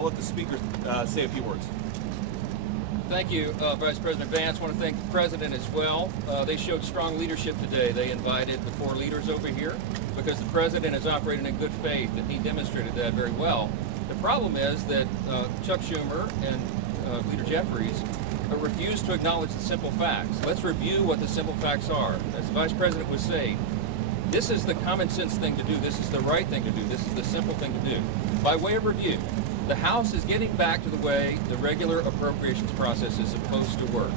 I'll let the speaker say a few words. Thank you, Vice President Vance. I want to thank the President as well. They showed strong leadership today. They invited the four leaders over here because the President is operating in good faith, and he demonstrated that very well. The problem is that Chuck Schumer and Leader Jeffries refuse to acknowledge the simple facts. Let's review what the simple facts are. As the Vice President was saying, this is the common sense thing to do. This is the right thing to do. This is the simple thing to do. By way of review, the House is getting back to the way the regular appropriations process is supposed to work.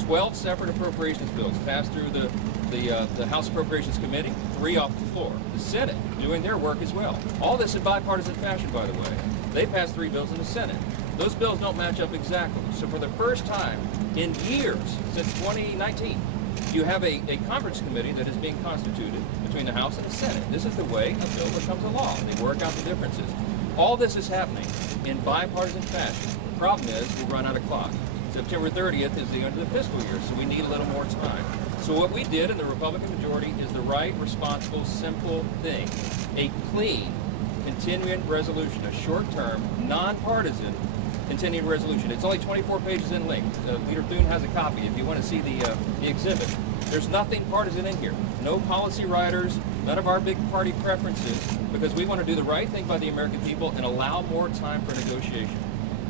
12 separate appropriations bills passed through the House Appropriations Committee, 3 off the floor. The Senate doing their work as well. All this in bipartisan fashion, by the way. They passed 3 bills in the Senate. Those bills don't match up exactly. So for the first time in years, since 2019, you have a conference committee that is being constituted between the House and the Senate. This is the way a bill becomes a law. They work out the differences. All this is happening in bipartisan fashion. The problem is we run out of clock. September 30th is the end of the fiscal year, so we need a little more time. So what we did in the Republican majority is the right, responsible, simple thing. A clean, continuing resolution, a short-term, nonpartisan continuing resolution. It's only 24 pages in length. Leader Thune has a copy if you want to see the exhibit. There's nothing partisan in here. No policy writers, none of our big party preferences, because we want to do the right thing by the American people and allow more time for negotiation.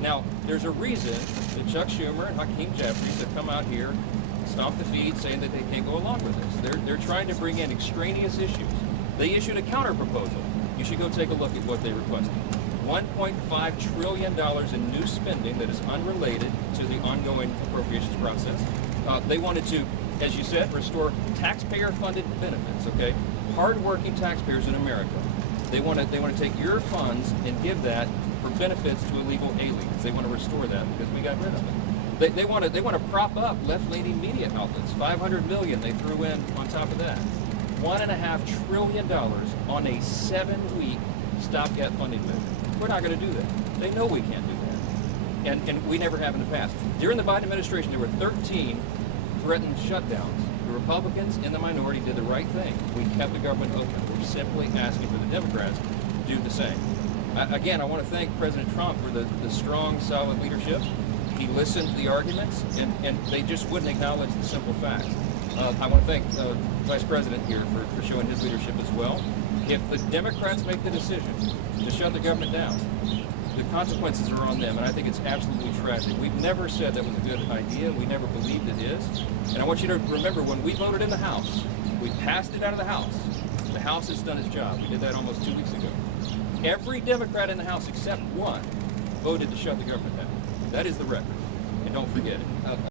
Now, there's a reason that Chuck Schumer and Hakeem Jeffries have come out here, stomped the feet, saying that they can't go along with this. They're trying to bring in extraneous issues. They issued a counter proposal. You should go take a look at what they requested. $1.5 trillion in new spending that is unrelated to the ongoing appropriations process. They wanted to, as you said, restore taxpayer-funded benefits, okay? Hard-working taxpayers in America. They want to take your funds and give that for benefits to illegal aliens. They want to restore that because we got rid of it. They want to prop up left-leaning media outlets. $500 million they threw in on top of that. $1.5 trillion on a 7-week stopgap funding measure. We're not going to do that. They know we can't do that. And we never have in the past. During the Biden administration, there were 13 threatened shutdowns. The Republicans in the minority did the right thing. We kept the government open. We're simply asking for the Democrats to do the same. Again, I want to thank President Trump for the strong, solid leadership. He listened to the arguments, and they just wouldn't acknowledge the simple facts. I want to thank the Vice President here for showing his leadership as well. If the Democrats make the decision to shut the government down, the consequences are on them, and I think it's absolutely tragic. We've never said that was a good idea. We never believed it is. And I want you to remember, when we voted in the House, we passed it out of the House. The House has done its job. We did that almost 2 weeks ago. Every Democrat in the House except one voted to shut the government down. That is the record, and don't forget it.